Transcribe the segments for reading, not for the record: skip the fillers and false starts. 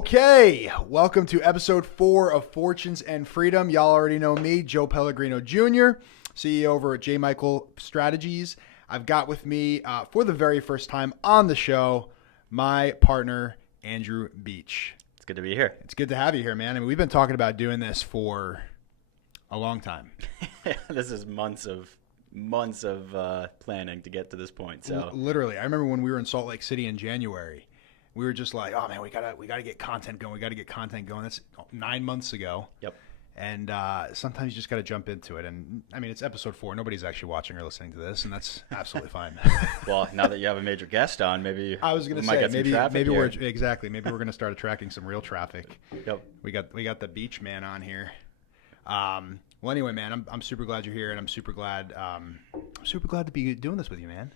Okay, welcome to episode 4 of Fortunes and Freedom. Y'all already know me, Joe Pellegrino Jr., CEO over at J.Michael Strategies. I've got with me, for the very first time on the show, my partner, Andrew Beach. It's good to be here. It's good to have you here, man. I mean, we've been talking about doing this for a long time. This is months of planning to get to this point. So Literally, I remember when we were in Salt Lake City in January. We were just like, oh man, we gotta get content going. That's 9 months ago. Yep. And sometimes you just gotta jump into it. And I mean, it's episode 4. Nobody's actually watching or listening to this, and that's absolutely fine. Well, now that you have a major guest on, maybe I was gonna say maybe we're gonna start attracting some real traffic. Yep. We got the beach man on here. Well, anyway, man, I'm super glad you're here, and I'm super glad to be doing this with you, man.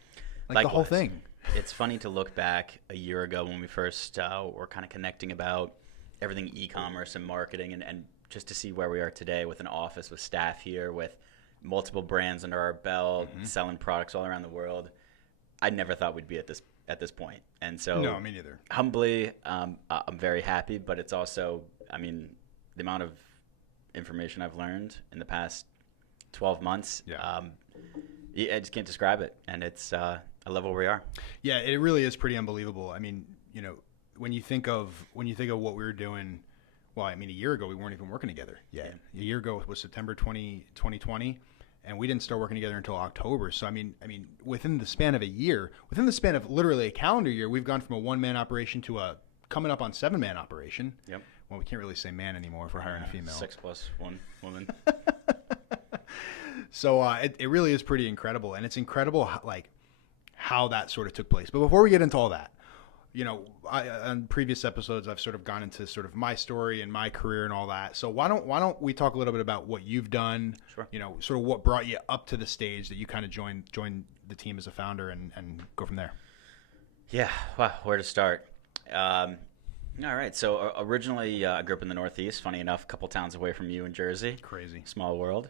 Like Likewise. the whole thing. It's funny to look back a year ago when we first were kind of connecting about everything e-commerce and marketing, and just to see where we are today with an office, with staff here, with multiple brands under our belt, selling products all around the world. I never thought we'd be at this point. And so, No, me neither. Humbly, I'm very happy, but it's also, I mean, the amount of information I've learned in the past 12 months, I just can't describe it. And it's, I love where we are. Yeah, it really is pretty unbelievable. I mean, you know, when you think of what we were doing, well, I mean, a year ago we weren't even working together yet. Yeah. A year ago was September 2020, and we didn't start working together until October. So I mean, within the span of a year, within the span of literally a calendar year, we've gone from a 1-man operation to a coming up on 7-man operation. Yep. Well, we can't really say man anymore if we're hiring a female. 6 plus 1 woman. So it really is pretty incredible, and it's incredible how that sort of took place. But before we get into all that, you know, on previous episodes, I've sort of gone into sort of my story and my career and all that. So why don't we talk a little bit about what you've done? Sure. You know, sort of what brought you up to the stage that you kind of joined the team as a founder, and go from there. Yeah. Wow. Where to start? All right. So originally, I grew up in the Northeast. Funny enough, a couple towns away from you in Jersey. Crazy. Small world.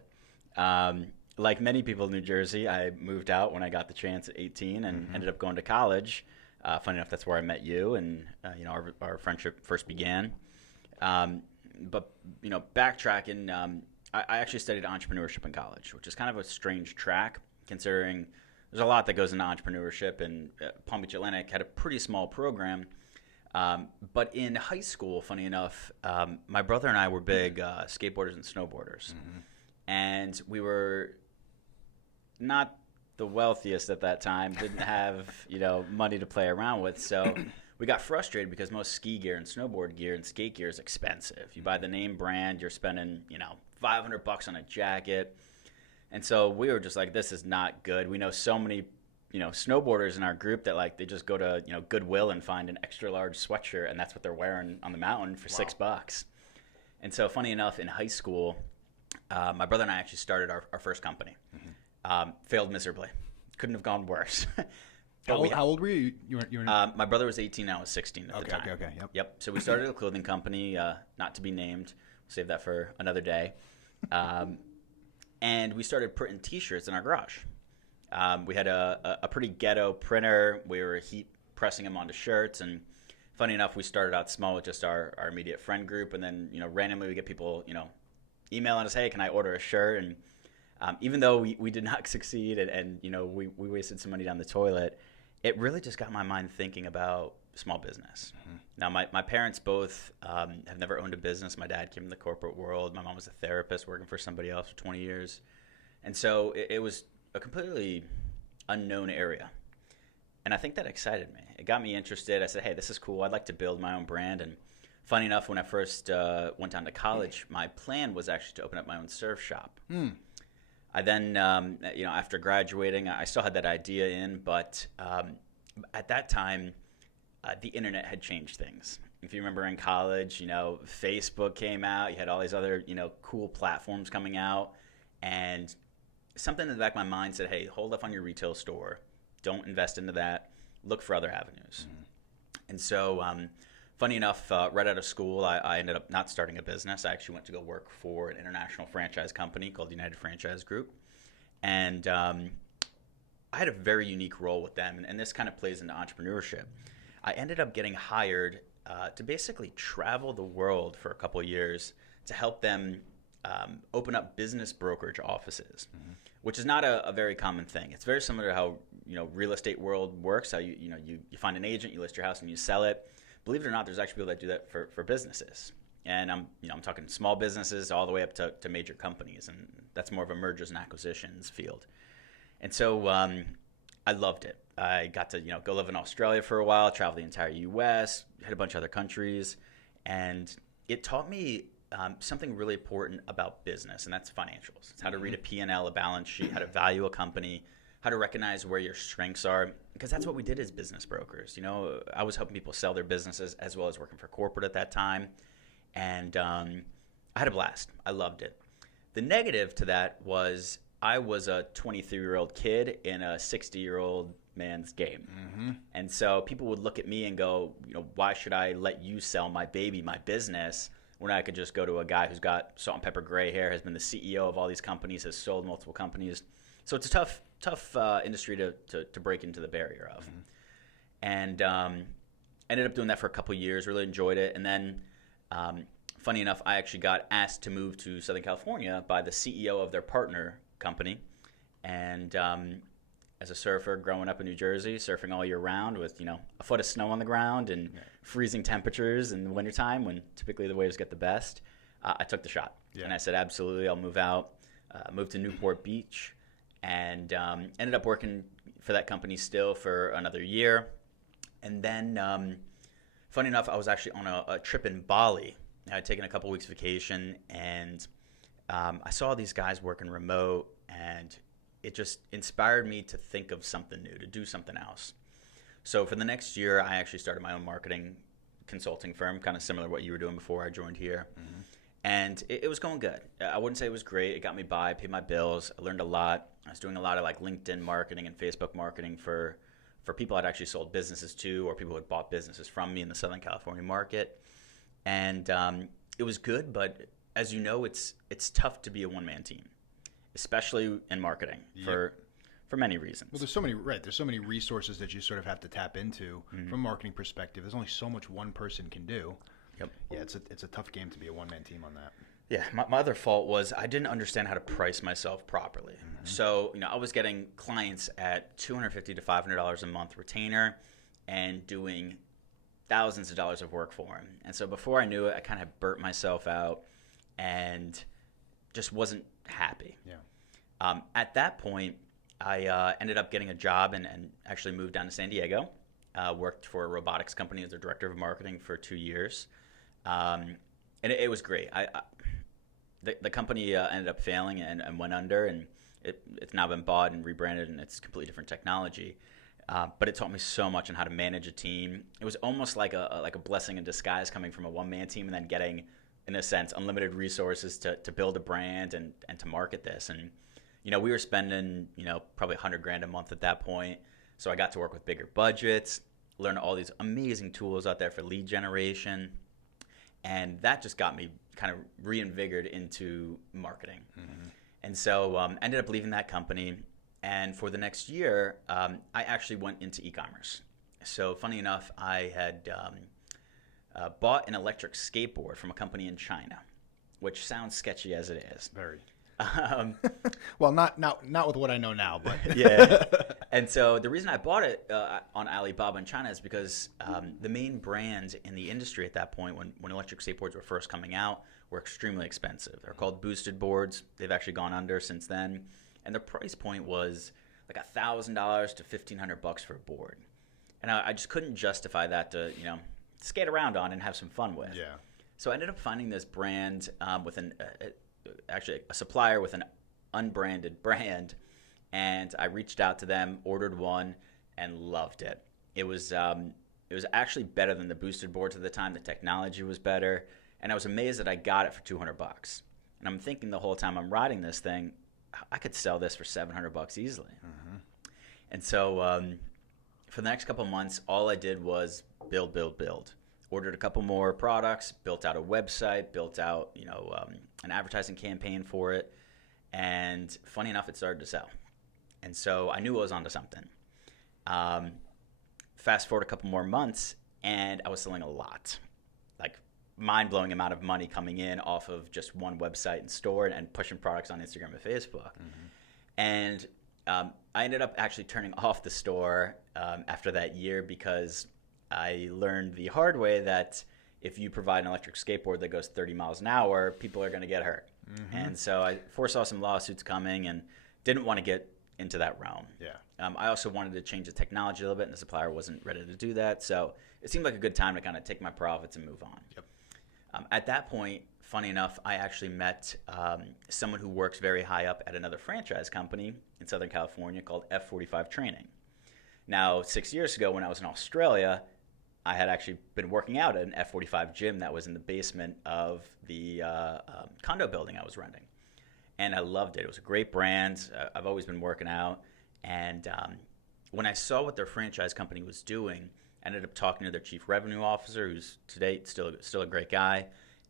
Like many people in New Jersey, I moved out when I got the chance at 18 and ended up going to college. Funny enough, that's where I met you, and you know, our friendship first began. But you know, backtracking, I actually studied entrepreneurship in college, which is kind of a strange track considering there's a lot that goes into entrepreneurship. And Palm Beach Atlantic had a pretty small program. But in high school, funny enough, my brother and I were big skateboarders and snowboarders. Mm-hmm. And we were not the wealthiest at that time, didn't have, you know, money to play around with. So we got frustrated because most ski gear and snowboard gear and skate gear is expensive. You buy the name brand, you're spending, you know, $500 on a jacket. And so we were just like, this is not good. We know so many, you know, snowboarders in our group that like they just go to, you know, Goodwill and find an extra large sweatshirt, and that's what they're wearing on the mountain for $6. And so funny enough, in high school, my brother and I actually started our first company. Mm-hmm. Failed miserably. Couldn't have gone worse. How old were you? You were my brother was 18 and I was 16 at the time. Okay. Yep. So we started a clothing company, not to be named. We'll save that for another day. And we started printing T-shirts in our garage. We had a pretty ghetto printer. We were heat pressing them onto shirts. And funny enough, we started out small with just our immediate friend group. And then, you know, randomly we get people, you know, emailing us, hey, can I order a shirt? And even though we did not succeed and you know, we wasted some money down the toilet, it really just got my mind thinking about small business. Mm-hmm. Now, my parents both have never owned a business. My dad came from the corporate world. My mom was a therapist working for somebody else for 20 years. And so it was a completely unknown area. And I think that excited me. It got me interested. I said, hey, this is cool. I'd like to build my own brand. And funny enough, when I first went down to college, my plan was actually to open up my own surf shop. I then, you know, after graduating, I still had that idea in, but at that time, the internet had changed things. If you remember in college, you know, Facebook came out. You had all these other, you know, cool platforms coming out, and something in the back of my mind said, hey, hold off on your retail store. Don't invest into that. Look for other avenues. Mm-hmm. And so funny enough, right out of school, I ended up not starting a business. I actually went to go work for an international franchise company called United Franchise Group. And I had a very unique role with them, and this kind of plays into entrepreneurship. I ended up getting hired to basically travel the world for a couple of years to help them open up business brokerage offices, which is not a very common thing. It's very similar to how real estate world works. How you find an agent, you list your house, and you sell it. Believe it or not, there's actually people that do that for businesses. And I'm talking small businesses all the way up to major companies, and that's more of a mergers and acquisitions field. And so I loved it. I got to go live in Australia for a while, travel the entire U.S., hit a bunch of other countries, and it taught me something really important about business, and that's financials. It's how to read a P&L, a balance sheet, how to value a company, how to recognize where your strengths are, because that's what we did as business brokers. I was helping people sell their businesses as well as working for corporate at that time. And I had a blast. I loved it. The negative to that was I was a 23-year-old kid in a 60-year-old man's game. And so people would look at me and go, why should I let you sell my baby, my business, when I could just go to a guy who's got salt and pepper gray hair, has been the CEO of all these companies, has sold multiple companies. So it's a tough industry to break into the barrier of. And ended up doing that for a couple of years, really enjoyed it. And then funny enough, I actually got asked to move to Southern California by the CEO of their partner company. And as a surfer growing up in New Jersey, surfing all year round with, a foot of snow on the ground and freezing temperatures in the wintertime when typically the waves get the best, I took the shot. And I said, absolutely, I'll move out. Moved to Newport Beach and ended up working for that company still for another year. And then funny enough, I was actually on a trip in Bali. I had taken a couple weeks vacation, and I saw these guys working remote, and it just inspired me to think of something new, to do something else. So for the next year, I actually started my own marketing consulting firm, kind of similar to what you were doing before I joined here. And it was going good. I wouldn't say it was great. It got me by, paid my bills. I learned a lot. I was doing a lot of LinkedIn marketing and Facebook marketing for people I'd actually sold businesses to, or people who had bought businesses from me in the Southern California market. And it was good, but as you know, it's tough to be a one-man team, especially in marketing for many reasons. Well, there's so many resources that you sort of have to tap into from a marketing perspective. There's only so much one person can do. Yeah, it's a tough game to be a one-man team on that. Yeah, my other fault was I didn't understand how to price myself properly. So, I was getting clients at $250 to $500 a month retainer and doing thousands of dollars of work for them. And so before I knew it, I kind of burnt myself out and just wasn't happy. At that point, I ended up getting a job and actually moved down to San Diego. Worked for a robotics company as their director of marketing for 2 years. And it was great. The company ended up failing and went under, and it's now been bought and rebranded, and it's completely different technology. But it taught me so much on how to manage a team. It was almost like a blessing in disguise coming from a one-man team and then getting, in a sense, unlimited resources to build a brand and to market this. And, we were spending, probably $100,000 a month at that point. So I got to work with bigger budgets, learn all these amazing tools out there for lead generation. And that just got me kind of reinvigorated into marketing. And so ended up leaving that company. And for the next year, I actually went into e-commerce. So funny enough, I had bought an electric skateboard from a company in China, which sounds sketchy as it is. Very. Well, not with what I know now, but yeah. And so the reason I bought it on Alibaba in China is because the main brands in the industry at that point, when electric skateboards were first coming out, were extremely expensive. They're called boosted boards. They've actually gone under since then, and the price point was like $1,000 to $1,500 for a board, and I just couldn't justify that to skate around on and have some fun with. Yeah. So I ended up finding this brand with actually a supplier with an unbranded brand, and I reached out to them, ordered one, and loved it. It was actually better than the boosted boards at the time. The technology was better, and I was amazed that I got it for $200. And I'm thinking the whole time I'm riding this thing, I could sell this for $700 easily. And so for the next couple of months, all I did was build. Ordered a couple more products, built out a website, built out an advertising campaign for it, and funny enough, it started to sell. And so I knew I was onto something. Fast forward a couple more months, and I was selling a lot, like mind-blowing amount of money coming in off of just one website and store, and pushing products on Instagram and Facebook. And I ended up actually turning off the store after that year, because I learned the hard way that if you provide an electric skateboard that goes 30 miles an hour, people are going to get hurt. And so I foresaw some lawsuits coming and didn't want to get into that realm. I also wanted to change the technology a little bit, and the supplier wasn't ready to do that. So it seemed like a good time to kind of take my profits and move on. At that point, funny enough, I actually met someone who works very high up at another franchise company in Southern California called F45 Training. Now, 6 years ago when I was in Australia, I had actually been working out at an F45 gym that was in the basement of the condo building I was renting. And I loved it. It was a great brand. I've always been working out. And when I saw what their franchise company was doing, I ended up talking to their chief revenue officer, who's today still a great guy.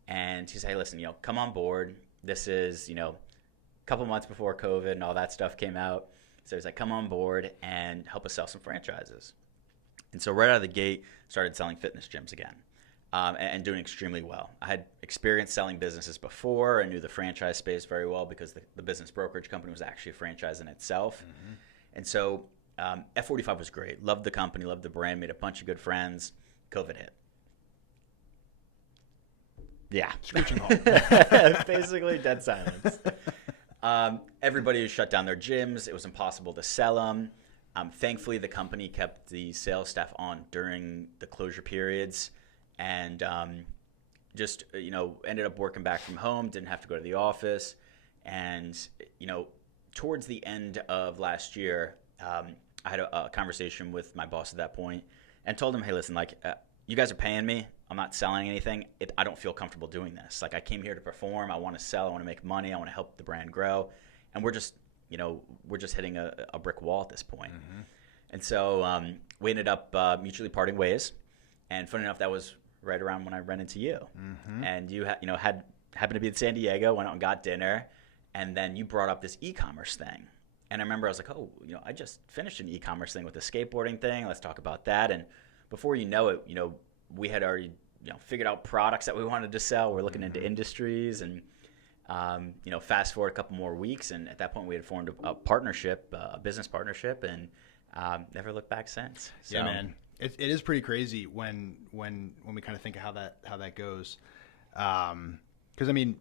And he said, hey, listen, come on board. This is, a couple months before COVID and all that stuff came out. So he's like, come on board and help us sell some franchises. And so right out of the gate, started selling fitness gyms again, and doing extremely well. I had experience selling businesses before. I knew the franchise space very well because the business brokerage company was actually a franchise in itself. And so F45 was great. Loved the company, loved the brand, made a bunch of good friends. COVID hit. Yeah. Screeching halt. Basically dead silence. Everybody shut down their gyms. It was impossible to sell them. Thankfully, the company kept the sales staff on during the closure periods, and just ended up working back from home, didn't have to go to the office. And towards the end of last year, I had a conversation with my boss at that point and told him, hey, listen, you guys are paying me. I'm not selling anything. I don't feel comfortable doing this. I came here to perform. I want to sell. I want to make money. I want to help the brand grow. And we're just hitting a brick wall at this point. And so we ended up mutually parting ways. And funny enough, that was right around when I ran into you. And you happened to be in San Diego, went out and got dinner, and then you brought up this e-commerce thing. And I remember I was like, oh, I just finished an e-commerce thing with the skateboarding thing. Let's talk about that. And before you know it, we had already figured out products that we wanted to sell. We're looking into industries, and fast forward a couple more weeks, and at that point we had formed a partnership, a business partnership, and never looked back since. So, yeah, man, it is pretty crazy when we kind of think of how that goes, because I mean,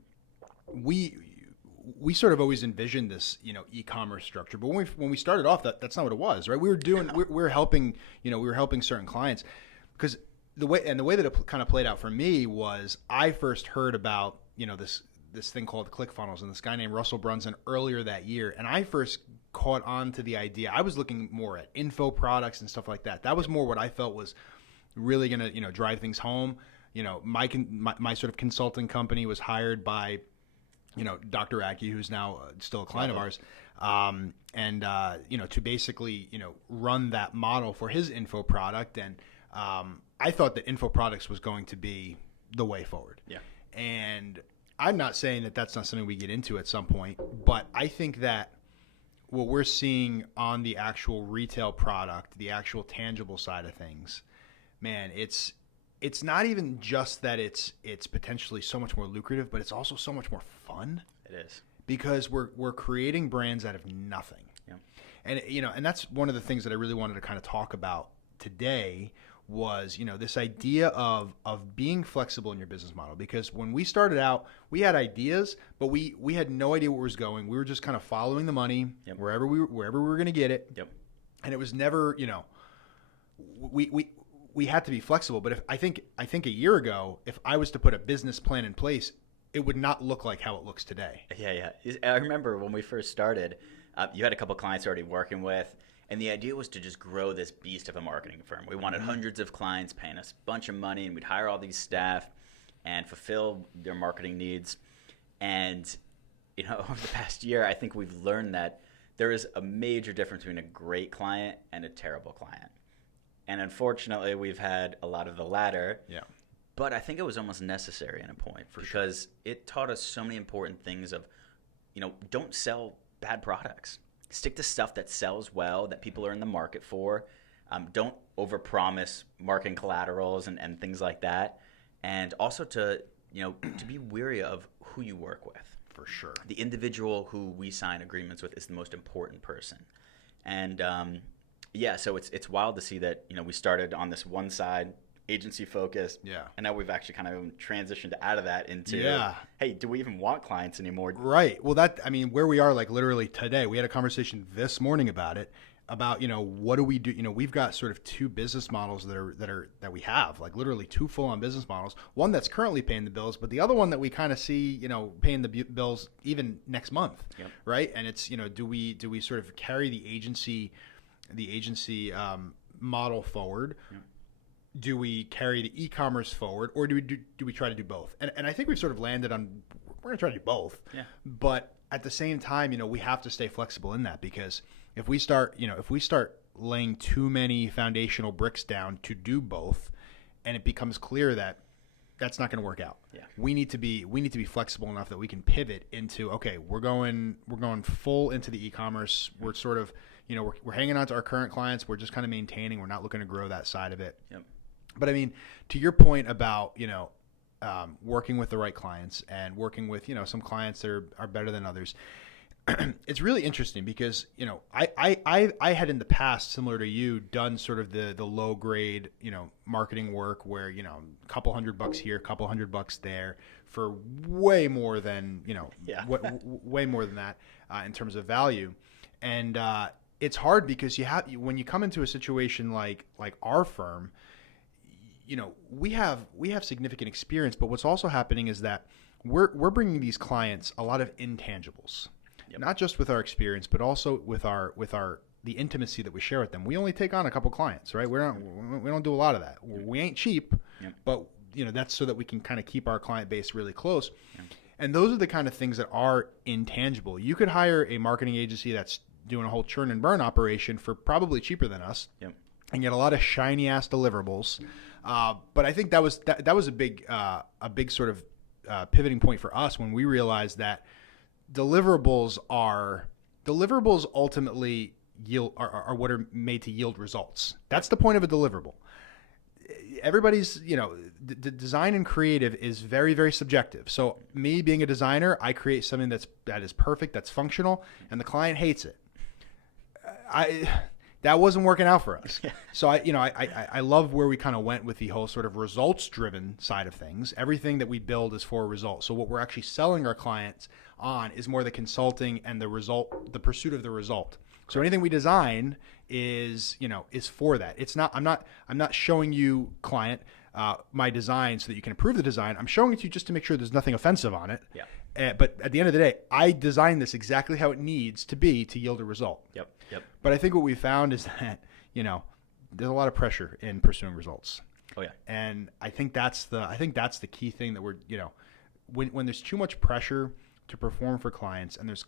we sort of always envisioned this e-commerce structure, but when we started off, that's not what it was, right? We were helping certain clients, because the way that it kind of played out for me was I first heard about this thing called ClickFunnels and this guy named Russell Brunson earlier that year, and I first caught on to the idea. I was looking more at info products and stuff like that. That was more what I felt was really going to drive things home. My sort of consulting company was hired by Dr. Aki, who's now still a client of ours, to basically run that model for his info product. And I thought that info products was going to be the way forward. Yeah. And I'm not saying that that's not something we get into at some point, but I think that what we're seeing on the actual retail product, the actual tangible side of things, man, it's not even just that it's potentially so much more lucrative, but it's also so much more fun. It is. Because we're creating brands out of nothing. Yeah. And and that's one of the things that I really wanted to kind of talk about today was, this idea of being flexible in your business model. Because when we started out, we had ideas, but we had no idea where it was going. We were just kind of following the money, yep, wherever we were going to get it. Yep. And it was never, we had to be flexible. But I think a year ago, if I was to put a business plan in place, it would not look like how it looks today. Yeah. I remember when we first started, you had a couple clients already working with, and the idea was to just grow this beast of a marketing firm. We wanted hundreds of clients paying us a bunch of money, and we'd hire all these staff and fulfill their marketing needs. And, over the past year, I think we've learned that there is a major difference between a great client and a terrible client. And unfortunately, we've had a lot of the latter. Yeah. But I think it was almost necessary in a point, because it taught us so many important things of, don't sell bad products. Stick to stuff that sells well, that people are in the market for. Don't overpromise marketing collaterals and things like that. And also to be wary of who you work with. For sure. The individual who we sign agreements with is the most important person. And so it's wild to see that we started on this one side, agency focused, and now we've actually kind of transitioned out of that into, hey, do we even want clients anymore? Right. Well, where we are, like literally today, we had a conversation this morning about it. About what do we do? We've got sort of two business models that we have, like literally two full-on business models. One that's currently paying the bills, but the other one that we kind of see paying the bills even next month, right? And it's do we sort of carry the agency model forward? Do we carry the e-commerce forward, or do we try to do both? And I think we've sort of landed on we're going to try to do both. Yeah. But at the same time, we have to stay flexible in that, because if we start laying too many foundational bricks down to do both, and it becomes clear that that's not going to work out. Yeah. We need to be flexible enough that we can pivot into, okay, we're going full into the e-commerce. We're sort of, we're hanging on to our current clients. We're just kind of maintaining. We're not looking to grow that side of it. Yep. But I mean, to your point about, working with the right clients and working with, some clients that are better than others. It's really interesting because, I had in the past, similar to you, done sort of the low grade, marketing work where, a couple $100 here, a couple $100 there for way more than, way more than that in terms of value. And it's hard because when you come into a situation like our firm, we have significant experience, but what's also happening is that we're bringing these clients a lot of intangibles. Yep. Not just with our experience, but also with the intimacy that we share with them. We only take on a couple clients, right? We don't do a lot of that. We ain't cheap, but that's so that we can kind of keep our client base really close. Yep. And those are the kind of things that are intangible. You could hire a marketing agency that's doing a whole churn and burn operation for probably cheaper than us, and get a lot of shiny ass deliverables. But I think that was a big sort of pivoting point for us when we realized that deliverables ultimately are what are made to yield results. That's the point of a deliverable. Everybody's, the design and creative is very, very subjective. So me being a designer, I create something that is perfect, that's functional, and the client hates it. That wasn't working out for us. So I love where we kind of went with the whole sort of results driven side of things. Everything that we build is for results. So what we're actually selling our clients on is more the consulting and the pursuit of the result. So anything we design is for that. It's not, I'm not showing you, client, my design so that you can approve the design. I'm showing it to you just to make sure there's nothing offensive on it. Yeah. But at the end of the day, I designed this exactly how it needs to be to yield a result. Yep. But I think what we found is that, there's a lot of pressure in pursuing results. Oh yeah. And I think that's the key thing that we're, when there's too much pressure to perform for clients, and there's,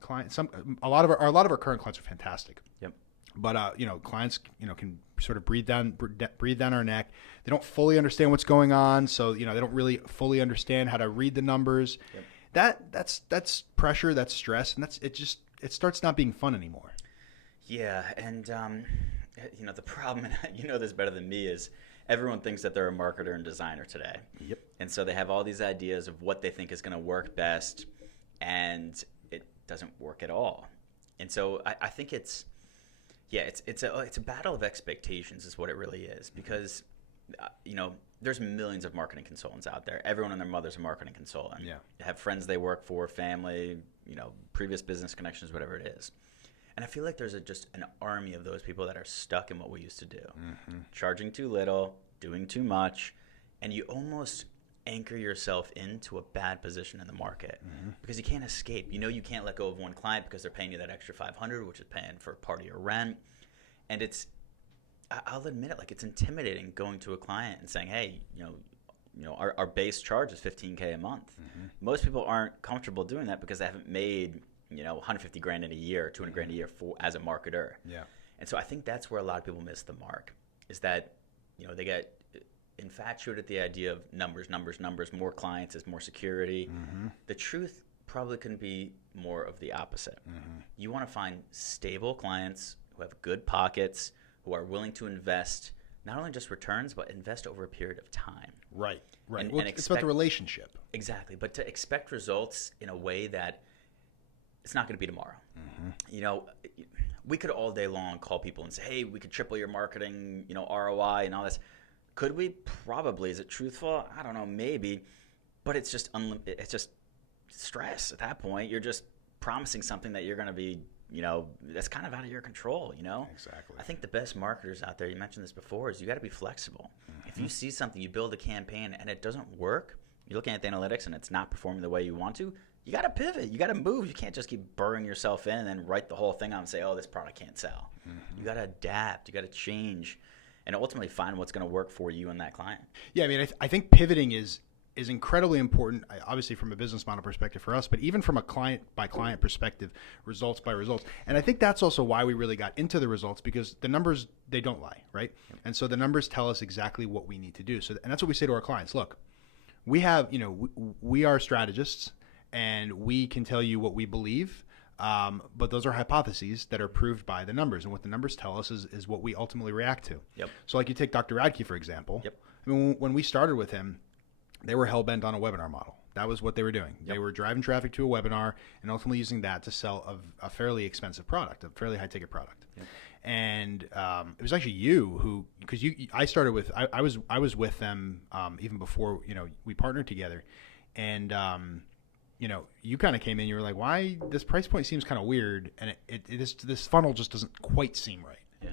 clients, a lot of our current clients are fantastic. Yep. But clients, can sort of breathe down our neck. They don't fully understand what's going on, so they don't really fully understand how to read the numbers. Yep. That's pressure, that's stress, and it starts not being fun anymore. Yeah, and the problem, and this better than me, is everyone thinks that they're a marketer and designer today. Yep. And so they have all these ideas of what they think is going to work best, and it doesn't work at all. And so I think it's a battle of expectations is what it really is, because there's millions of marketing consultants out there. Everyone and their mother's a marketing consultant. Yeah. They have friends they work for, family, previous business connections, whatever it is. And I feel like there's just an army of those people that are stuck in what we used to do. Mm-hmm. Charging too little, doing too much, and you almost anchor yourself into a bad position in the market, because you can't escape. You can't let go of one client because they're paying you that extra $500, which is paying for part of your rent. And I'll admit it, like, it's intimidating going to a client and saying, hey, our base charge is $15K a month. Mm-hmm. Most people aren't comfortable doing that because they haven't made $150,000 in a year, $200,000 a year as a marketer. Yeah. And so I think that's where a lot of people miss the mark, is that, they get infatuated at the idea of numbers, more clients is more security. Mm-hmm. The truth probably couldn't be more of the opposite. Mm-hmm. You want to find stable clients who have good pockets, who are willing to invest not only just returns, but invest over a period of time. Right. And, Well, and it's about the relationship. Exactly. But to expect results in a way that it's not going to be tomorrow. You know, we could all day long call people and say, hey, we could triple your marketing, you know, ROI and all this. Could we? Probably. Is it truthful? I don't know. Maybe. But it's just it's just stress at that point. You're just promising something that you're going to be, you know, that's kind of out of your control, you know? Exactly. I think the best marketers out there, you mentioned this before, is you got to be flexible. If you see something, you build a campaign and it doesn't work, you're looking at the analytics and it's not performing the way you want to, you got to pivot. You got to move. You can't just keep burying yourself in and then write the whole thing out and say, oh, this product can't sell. You got to adapt. You got to change and ultimately find what's going to work for you and that client. Yeah, I mean, I think pivoting is incredibly important, obviously from a business model perspective for us, but even from a client by client perspective, results by results. And I think that's also why we really got into the results, because the numbers, they don't lie, right? Yep. And so the numbers tell us exactly what we need to do. So, and that's what we say to our clients. Look, we have, you know, we are strategists and we can tell you what we believe. But those are hypotheses that are proved by the numbers. And what the numbers tell us is what we ultimately react to. Yep. So like you take Dr. Radke, for example. Yep. I mean, when we started with him, they were hell-bent on a webinar model. That was what they were doing. Yep. They were driving traffic to a webinar and ultimately using that to sell a fairly expensive product, a fairly high-ticket product. Yep. And it was actually you who, because I started with, I was with them even before, you know, we partnered together. And, you know, you kind of came in, you were like, why, this price point seems kind of weird. And this funnel just doesn't quite seem right. Yeah.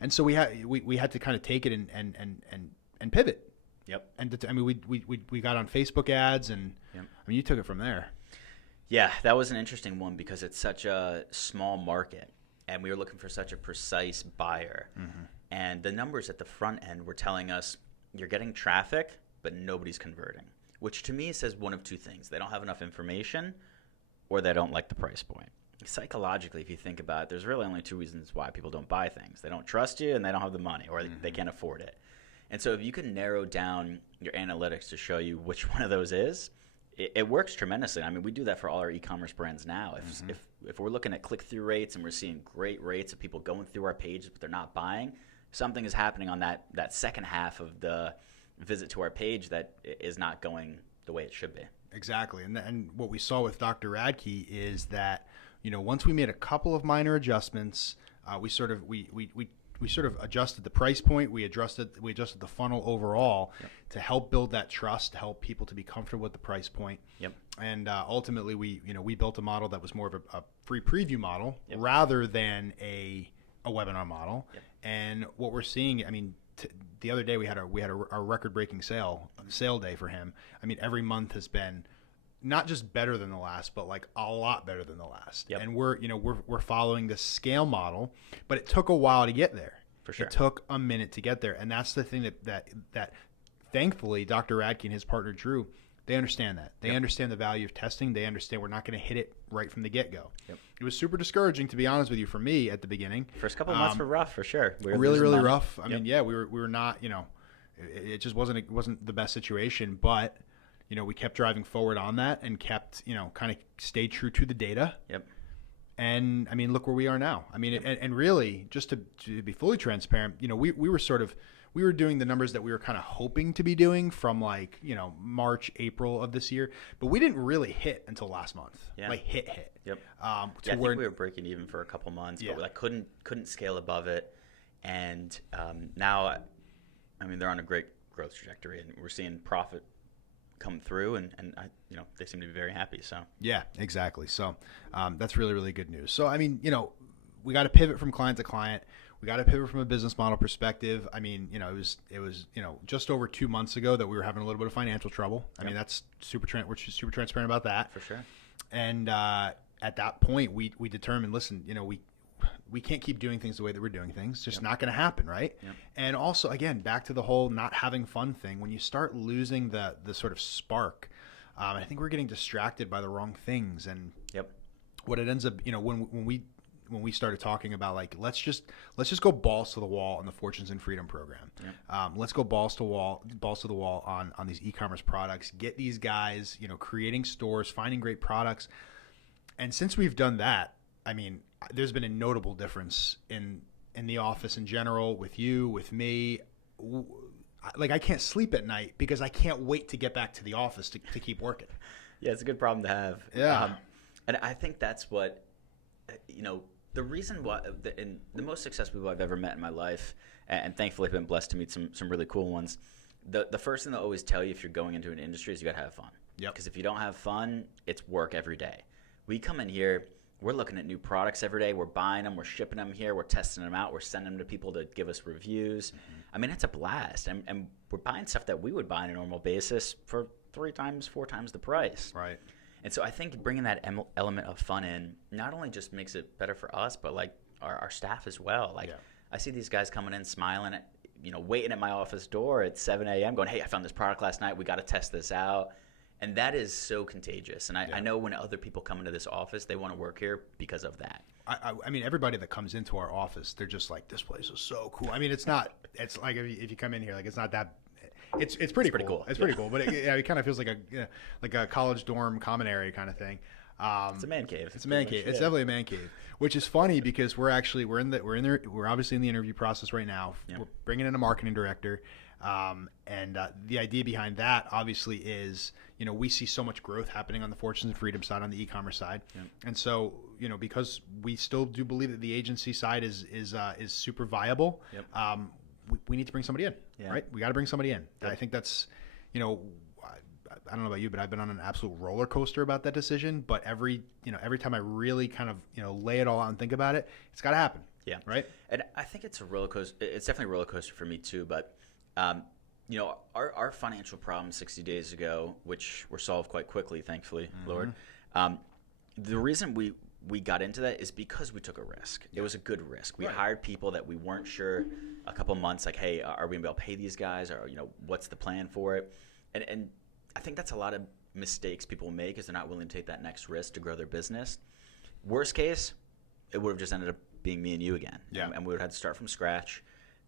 And so we had to kind of take it and pivot. Yep. And I mean, we got on Facebook ads, and yep. I mean, you took it from there. Yeah, that was an interesting one because it's such a small market, and we were looking for such a precise buyer. And the numbers at the front end were telling us you're getting traffic, but nobody's converting, which to me says one of two things: they don't have enough information, or they don't like the price point. Psychologically, if you think about it, there's really only two reasons why people don't buy things: they don't trust you, and they don't have the money, or they can't afford it. And so if you can narrow down your analytics to show you which one of those is, it works tremendously. I mean, we do that for all our e-commerce brands now. If we're looking at click-through rates and we're seeing great rates of people going through our pages but they're not buying, something is happening on that second half of the visit to our page that is not going the way it should be. Exactly. And what we saw with Dr. Radke is that, you know, once we made a couple of minor adjustments, we sort of adjusted the price point. We adjusted the funnel overall to help build that trust, to help people to be comfortable with the price point. Yep. And ultimately, we built a model that was more of a free preview model rather than a webinar model. Yep. And what we're seeing, I mean, the other day we had our record-breaking sale day for him. I mean, every month has been not just better than the last, but like a lot better than the last. Yep. And we're following the scale model, but it took a while to get there. For sure. It took a minute to get there. And that's the thing that thankfully Dr. Radke and his partner Drew, they understand that. They understand the value of testing. They understand we're not going to hit it right from the get-go. Yep. It was super discouraging, to be honest with you, for me at the beginning. First couple of months were rough, for sure. We were really rough. I mean, we were not, you know, it just wasn't the best situation, but you know, we kept driving forward on that and kept, you know, kind of stayed true to the data. Yep. And I mean, look where we are now. I mean, and really, just to be fully transparent, you know, we were doing the numbers that we were kind of hoping to be doing from like, you know, March, April of this year, but we didn't really hit until last month. Yeah. Like hit. Yep. I think we were breaking even for a couple months, but we like couldn't scale above it. And now, I mean, they're on a great growth trajectory, and we're seeing profit come through, and you know, they seem to be very happy. So yeah, exactly. So that's really, really good news. So I mean, you know, we got to pivot from client to client. We got to pivot from a business model perspective. I mean, you know, it was you know, just over 2 months ago that we were having a little bit of financial trouble. I mean, that's we're super transparent about that. For sure. And at that point, we determined, listen, you know, we can't keep doing things the way that we're doing things. It's just not going to happen, right? Yep. And also, again, back to the whole not having fun thing. When you start losing the sort of spark, I think we're getting distracted by the wrong things. And what it ends up, you know, when we started talking about like let's just go balls to the wall on the Fortunes and Freedom program. Yep. Let's go balls to the wall on these e-commerce products. Get these guys, you know, creating stores, finding great products. And since we've done that, I mean, there's been a notable difference in in the office in general, with you, with me, like I can't sleep at night because I can't wait to get back to the office to keep working. Yeah, it's a good problem to have. Yeah. And I think that's what, the reason why, and the most successful people I've ever met in my life, and thankfully I've been blessed to meet some really cool ones. The first thing they'll always tell you if you're going into an industry is you got to have fun. Yep. Because if you don't have fun, it's work every day. We come in here, we're looking at new products every day. We're buying them, we're shipping them here, we're testing them out, we're sending them to people to give us reviews. I mean, it's a blast. And we're buying stuff that we would buy on a normal basis for 3 times, 4 times the price. Right. And so I think bringing that element of fun in not only just makes it better for us, but like our staff as well. Like I see these guys coming in smiling at, waiting at my office door at 7 a.m. going, hey, I found this product last night. We got to test this out. And that is so contagious. And I know when other people come into this office, they want to work here because of that. I mean, everybody that comes into our office, they're just like, this place is so cool. I mean, it's like if you come in here, like it's not that, it's pretty cool. It's pretty cool, but it kind of feels like a college dorm common area kind of thing. It's a man cave. It's a man cave. It's definitely a man cave, which is funny because we're obviously in the interview process right now. Yeah. We're bringing in a marketing director. And the idea behind that obviously is, we see so much growth happening on the Fortunes and Freedom side, on the e-commerce side. Yeah. And so, because we still do believe that the agency side is super viable, we need to bring somebody in, right? We got to bring somebody in. Yep. I think that's, I don't know about you, but I've been on an absolute roller coaster about that decision. But every time I really kind of, lay it all out and think about it, it's got to happen. Yeah. Right. And I think it's a roller coaster. It's definitely a roller coaster for me too. But, our financial problems 60 days ago, which were solved quite quickly, thankfully, Lord. The reason we got into that is because we took a risk. It was a good risk. We hired people that we weren't sure a couple months, like, hey, are we going to be able to pay these guys? Or, what's the plan for it? And I think that's a lot of mistakes people make is they're not willing to take that next risk to grow their business. Worst case, it would have just ended up being me and you again. Yeah. And we would have had to start from scratch.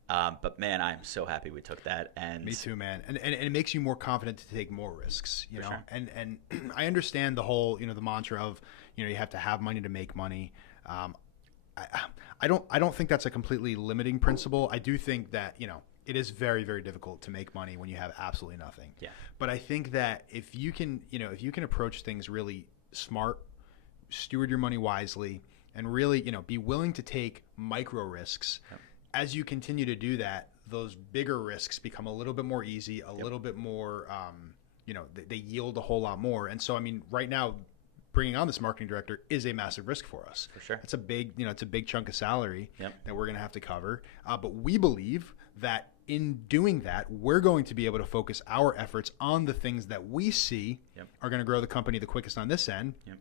But man, I'm so happy we took that. And me too, man. And it makes you more confident to take more risks, you know? Sure. And I understand the whole, the mantra of, you have to have money to make money. I don't think that's a completely limiting principle. I do think that, it is very, very difficult to make money when you have absolutely nothing. Yeah. But I think that if you can approach things really smart, steward your money wisely, and really, be willing to take micro risks. Yep. As you continue to do that, those bigger risks become a little bit more easy, a little bit more, they yield a whole lot more. And so, I mean, right now, bringing on this marketing director is a massive risk for us. For sure. It's a big chunk of salary that we're going to have to cover. But we believe that in doing that, we're going to be able to focus our efforts on the things that we see are going to grow the company the quickest on this end. Yep.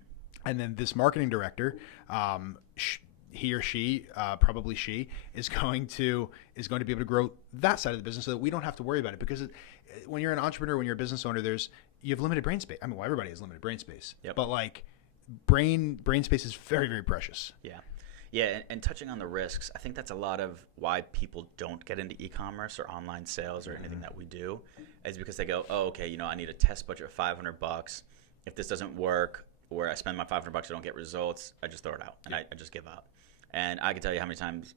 And then this marketing director, he or she, probably she, is going to be able to grow that side of the business so that we don't have to worry about it. Because when you're an entrepreneur, when you're a business owner, you have limited brain space. I mean, well, everybody has limited brain space. Yep. But like brain space is very, very precious. Yeah. Yeah, and touching on the risks, I think that's a lot of why people don't get into e-commerce or online sales or anything that we do, is because they go, oh, okay, I need a test budget of $500. If this doesn't work, or I spend my $500, I don't get results, I just throw it out and I just give up. And I can tell you how many times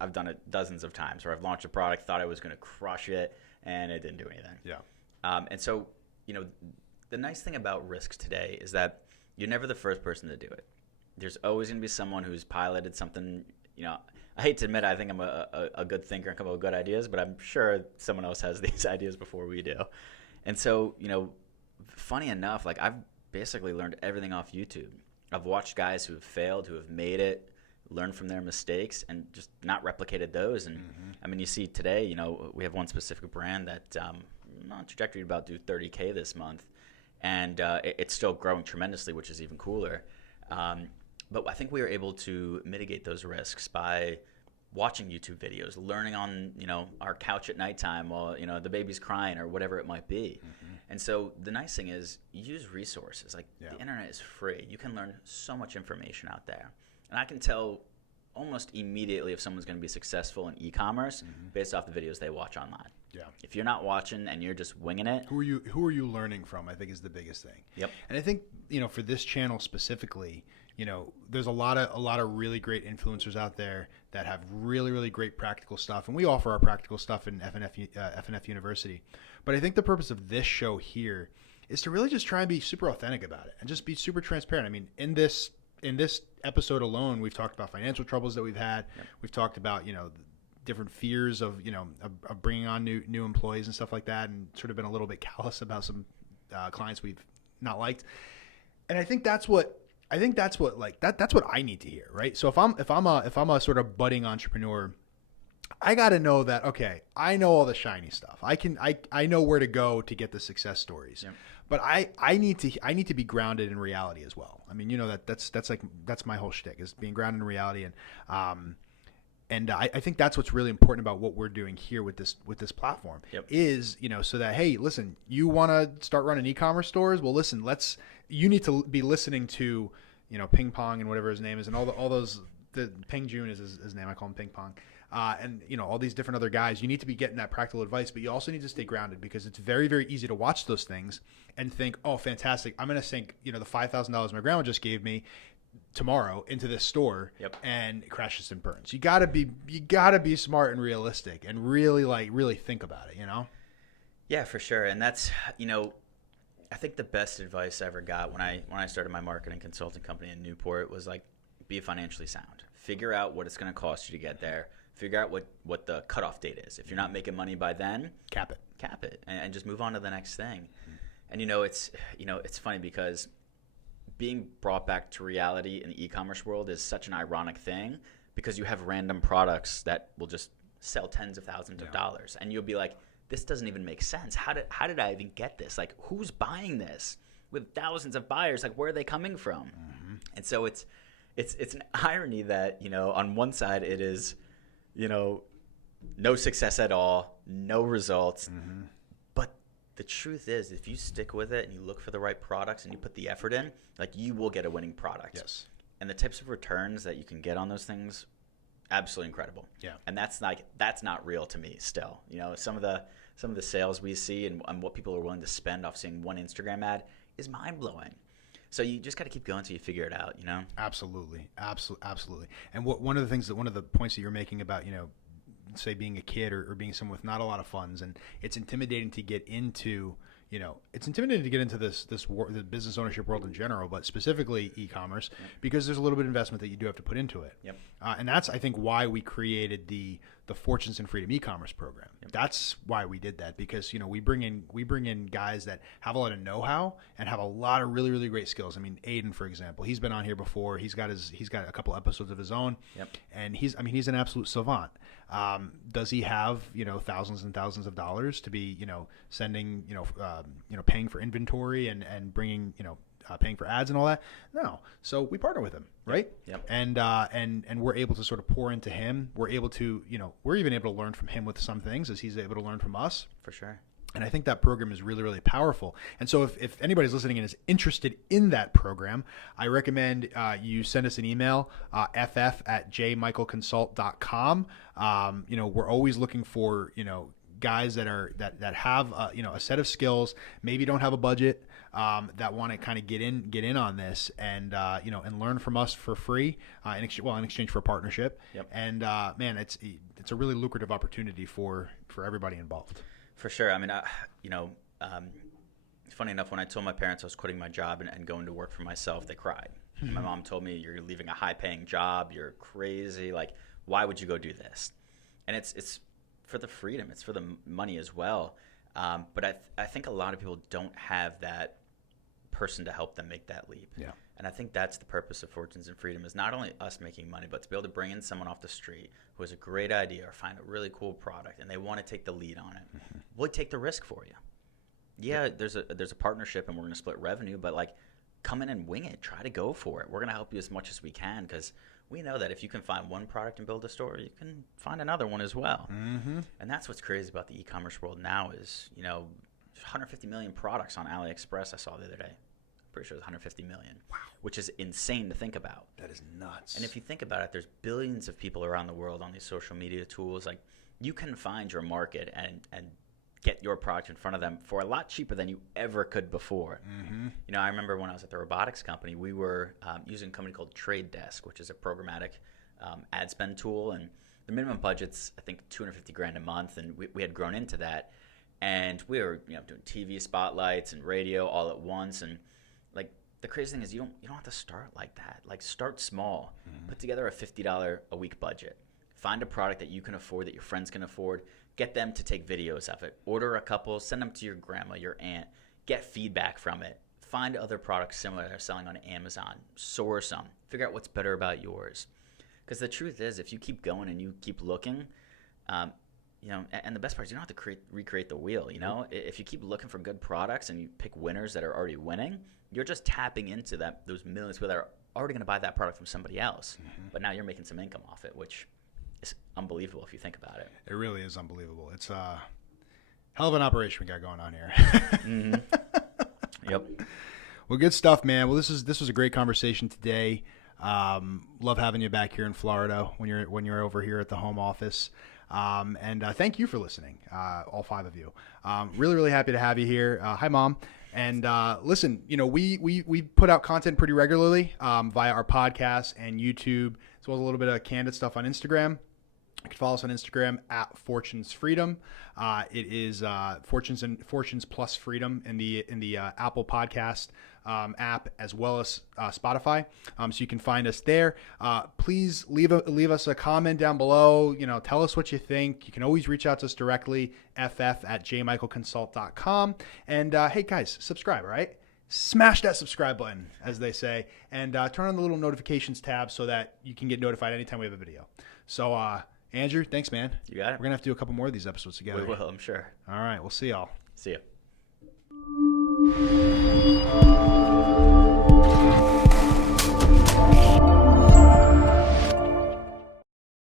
I've done it dozens of times where I've launched a product, thought I was going to crush it, and it didn't do anything. Yeah. And so, the nice thing about risks today is that you're never the first person to do it. There's always going to be someone who's piloted something. I hate to admit I think I'm a good thinker and come up with good ideas, but I'm sure someone else has these ideas before we do. And so, funny enough, like I've basically learned everything off YouTube. I've watched guys who have failed, who have made it, learned from their mistakes, and just not replicated those. And I mean, you see today, we have one specific brand that on trajectory to about do 30K this month, and it's still growing tremendously, which is even cooler. But I think we were able to mitigate those risks by watching YouTube videos, learning on, our couch at nighttime while, the baby's crying or whatever it might be. And so the nice thing is use resources. Like the internet is free. You can learn so much information out there. And I can tell almost immediately if someone's going to be successful in e-commerce based off the videos they watch online. Yeah. If you're not watching and you're just winging it. Who are you learning from, I think is the biggest thing. Yep. And I think, for this channel specifically, there's a lot of really great influencers out there that have really, really great practical stuff. And we offer our practical stuff in FNF University. But I think the purpose of this show here is to really just try and be super authentic about it and just be super transparent. I mean, in this episode alone, we've talked about financial troubles that we've had. Yep. We've talked about, different fears of bringing on new employees and stuff like that, and sort of been a little bit callous about some clients we've not liked. And I think that's what I need to hear, right? So if I'm a sort of budding entrepreneur, I got to know that, okay, I know all the shiny stuff. I know where to go to get the success stories. Yep. But I need to be grounded in reality as well. I mean, that's my whole shtick, is being grounded in reality. And I think that's what's really important about what we're doing here with this platform. Yep. Is, so that, hey, listen, you want to start running e-commerce stores? Well, listen, you need to be listening to, Ping Pong and whatever his name is, and all those, the Ping June is his name. I call him Ping Pong. And all these different other guys. You need to be getting that practical advice, but you also need to stay grounded, because it's very, very easy to watch those things and think, oh, fantastic, I'm going to sink the $5,000 my grandma just gave me tomorrow into this store. Yep. And it crashes and burns. You gotta be smart and realistic and really think about it. Yeah, for sure. And that's I think the best advice I ever got when I started my marketing consulting company in Newport was like, be financially sound. Figure out what it's going to cost you to get there. Figure out what the cutoff date is. If you're not making money by then, cap it, and just move on to the next thing. And it's funny, because being brought back to reality in the e-commerce world is such an ironic thing, because you have random products that will just sell tens of thousands of dollars, and you'll be like, this doesn't even make sense. How did I even get this? Like, who's buying this with thousands of buyers? Like, where are they coming from? Mm-hmm. And so it's an irony that, on one side it is, no success at all, no results. Mm-hmm. But the truth is, if you stick with it and you look for the right products and you put the effort in, like, you will get a winning product. Yes. And the types of returns that you can get on those things, absolutely incredible. Yeah. And that's not real to me still. Some of the sales we see and what people are willing to spend off seeing one Instagram ad is mind blowing. So you just got to keep going until you figure it out, Absolutely. And one of the points that you're making about, say being a kid or being someone with not a lot of funds, and it's intimidating to get into, the business ownership world in general, but specifically e-commerce, because there's a little bit of investment that you do have to put into it. Yep. And that's, I think, why we created the Fortunes and Freedom e-commerce program. Yep. That's why we did that, because we bring in guys that have a lot of know-how and have a lot of really, really great skills. I mean, Aiden, for example, he's been on here before. He's got a couple episodes of his own. Yep. And he's an absolute savant. Does he have thousands and thousands of dollars to be sending paying for inventory and bringing paying for ads and all that? No. So we partner with him, right? Yep. And we're able to sort of pour into him. We're able to we're even able to learn from him with some things as he's able to learn from us. For sure. And I think that program is really, really powerful. And so if anybody's listening and is interested in that program, I recommend you send us an email, ff@jmichaelconsult.com. We're always looking for, guys that have a set of skills, maybe don't have a budget, that want to kind of get in on this and learn from us for free in exchange for a partnership. Yep. And man, it's a really lucrative opportunity for everybody involved. For sure. I mean, funny enough, when I told my parents I was quitting my job and going to work for myself, they cried. Mm-hmm. My mom told me, you're leaving a high-paying job. You're crazy. Like, why would you go do this? And it's for the freedom. It's for the money as well. But I think a lot of people don't have that person to help them make that leap. Yeah. And I think that's the purpose of Fortunes and Freedom, is not only us making money, but to be able to bring in someone off the street who has a great idea or find a really cool product and they want to take the lead on it. Mm-hmm. We'll take the risk for you. Yeah, there's a partnership and we're going to split revenue, but like, come in and wing it. Try to go for it. We're going to help you as much as we can, because we know that if you can find one product and build a store, you can find another one as well. Mm-hmm. And that's what's crazy about the e-commerce world now is, 150 million products on AliExpress I saw the other day. Pretty sure it's 150 million. Wow. Which is insane to think about. That is nuts. And if you think about it, there's billions of people around the world on these social media tools. Like, you can find your market and get your product in front of them for a lot cheaper than you ever could before. Mm-hmm. You know, I remember when I was at the robotics company, we were using a company called Trade Desk, which is a programmatic ad spend tool, and the minimum budget's I think $250,000 a month, and we had grown into that, and we were doing TV spotlights and radio all at once, and like the crazy thing is you don't have to start like that. Like start small, put together a $50 a week budget, find a product that you can afford, that your friends can afford. Get them to take videos of it. Order a couple, send them to your grandma, your aunt. Get feedback from it. Find other products similar that are selling on Amazon. Source them. Figure out what's better about yours. Because the truth is, if you keep going and you keep looking, and the best part is you don't have to recreate the wheel. If you keep looking for good products and you pick winners that are already winning, you're just tapping into those millions of people that are already going to buy that product from somebody else. But now you're making some income off it, which it's unbelievable if you think about it. It really is unbelievable. It's a hell of an operation we got going on here. Mm-hmm. Yep. Well, good stuff, man. Well, this was a great conversation today. Love having you back here in Florida when you're over here at the home office. And thank you for listening, all 5 of you. Really, really happy to have you here. Hi, Mom. And listen, we put out content pretty regularly via our podcast and YouTube, as well as a little bit of candid stuff on Instagram. You can follow us on Instagram at Fortunes Freedom. It is Fortunes plus Freedom in the Apple Podcast app, as well as Spotify. So you can find us there. Please leave us a comment down below. Tell us what you think. You can always reach out to us directly, ff@jmichaelconsult.com. And hey guys, subscribe, all right? Smash that subscribe button, as they say, and turn on the little notifications tab so that you can get notified anytime we have a video. So Andrew, thanks, man. You got it. We're going to have to do a couple more of these episodes together. We will, I'm sure. All right. We'll see y'all. See ya.